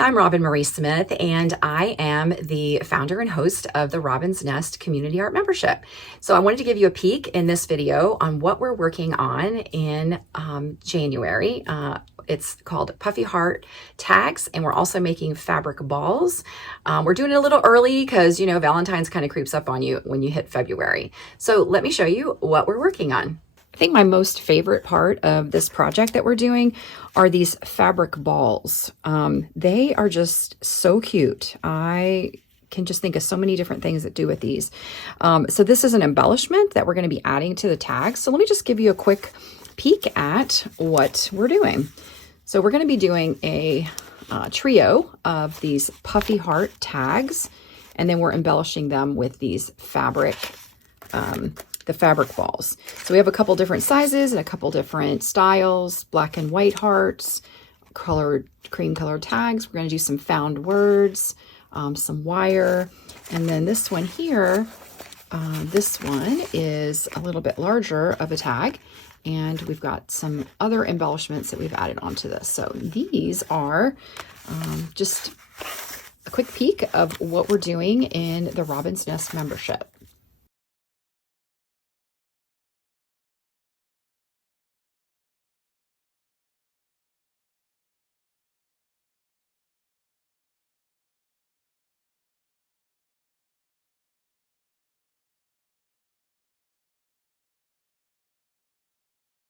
I'm Roben-Marie Smith, and I am the founder and host of the Robin's Nest Community Art Membership. So I wanted to give you a peek in this video on what we're working on in January. It's called Puffy Heart Tags, and we're also making fabric balls. We're doing it a little early because, you know, Valentine's kind of creeps up on you when you hit February. So let me show you what we're working on. I think my most favorite part of this project that we're doing are these fabric balls. They are just so cute. I can just think of so many different things that do with these. So this is an embellishment that we're going to be adding to the tags. So let me just give you a quick peek at what we're doing. So we're going to be doing a trio of these Puffy Heart tags, and then we're embellishing them with these fabric the fabric balls. So we have a couple different sizes and a couple different styles, black and white hearts, cream colored tags. We're going to do some found words, some wire. And then this one here, this one is a little bit larger of a tag. And we've got some other embellishments that we've added onto this. So these are just a quick peek of what we're doing in the Robin's Nest membership.